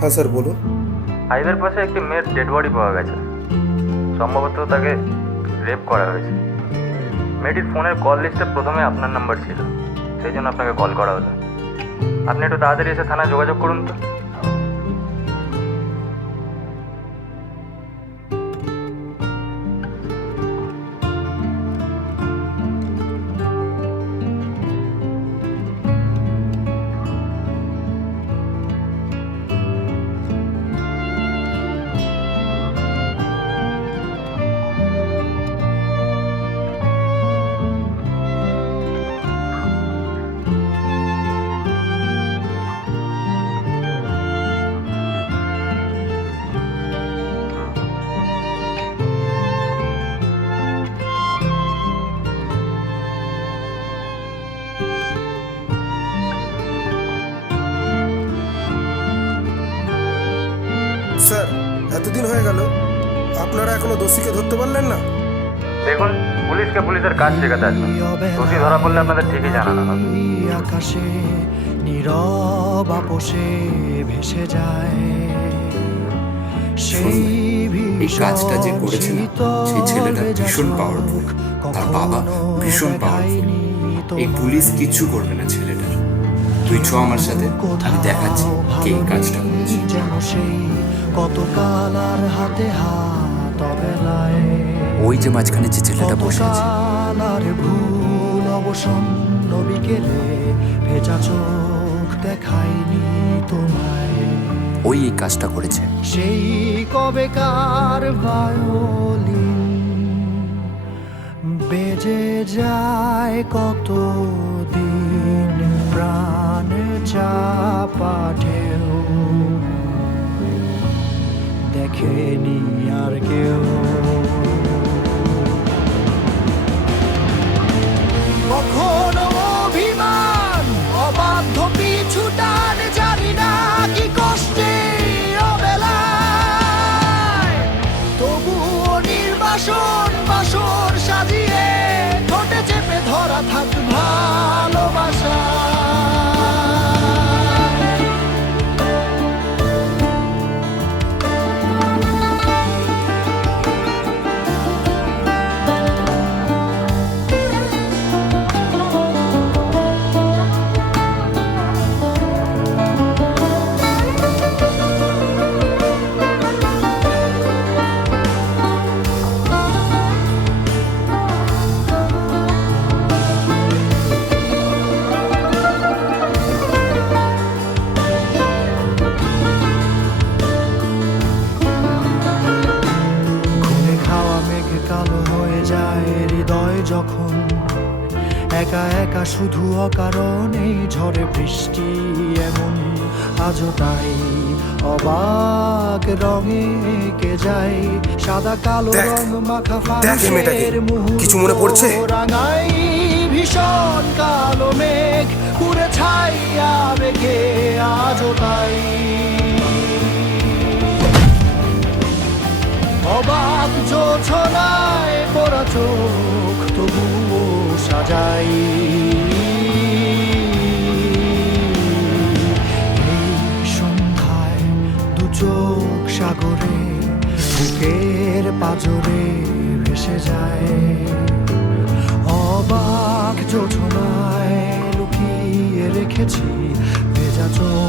হ্যাঁ স্যার বলুন। হাইওয়ের পাশে একটি মেয়ের ডেড বডি পাওয়া গেছে। সম্ভবত তাকে রেপ করা হয়েছে। মেয়েটির ফোনের কল লিস্টে প্রথমে আপনার নাম্বার ছিল, সেই জন্য আপনাকে কল করা হলো। আপনি একটু তাড়াতাড়ি এসে থানায় যোগাযোগ করুন তো। স্যার এতদিন হয়ে গেল, আপনারা এখনো দোষীকে ধরতে পারলেন না? দেখুন, পুলিশকে পুলিশের কাজ শেখাতে আসবেন। দোষী ধরা পড়লে আপনাদের ঠিকই জানানো হবে। আকাশে নীরব আপোষে ভেসে যায় সেই এই কাজটা যে করেছে না, সেই ছেলেটা ভীষণ পাওয়ারফুল, তার বাবা ভীষণ পাওয়ারফুল। এই পুলিশ কিচ্ছু করবে না ছেলেটার। তুই চ আমার সাথে, আমি দেখাচ্ছি কে এই কাজটা করেছে। যেন সেই কত কালার হাতে হাত অবেলায় ওই যে মাঝখানে যে ছেলেটা বসে আছে, কালার ভুল অবসন্ন বিকেলে ভেজা চোখ দেখায়নি তোমায়। ওই এই কাজটা করেছে। সেই কবেকার ভায়োলিন বেজে যায় কত দিন প্রাণ চাপা ঢেউ দেখেনি আর কেউ। কখনো অভিমান অবাধ্য পিছু টান, জানি না কি কষ্টে অবেলায় তবুও নির্বাসন বাসর সাজিয়ে ঠোঁটে চেপে ধরা থাক ভালোবাসা। কালো হয়ে যায় হৃদয় যখন একা একা শুধু অকারণে ঝড়ে বৃষ্টি এমন আজও তাই অবাক রঙে কে যায় সাদা কালো দেখ, রং মাখা দেখ এই মেয়েটাকে। ফাঁসের মুহূর্ত কিছু মনে পড়ছে? রাঙাই ভীষণ কালো মেঘ পুরে ছাইয়া মেঘে আজও তাই অবাক জোছনায় পড়া চোখ তবুও সাজাই এই সন্ধ্যায় দু চোখ সাগরে বুকের পাজরে ভেসে যায় অবাক জোছনায় লুকিয়ে রেখেছি ভেজা চোখ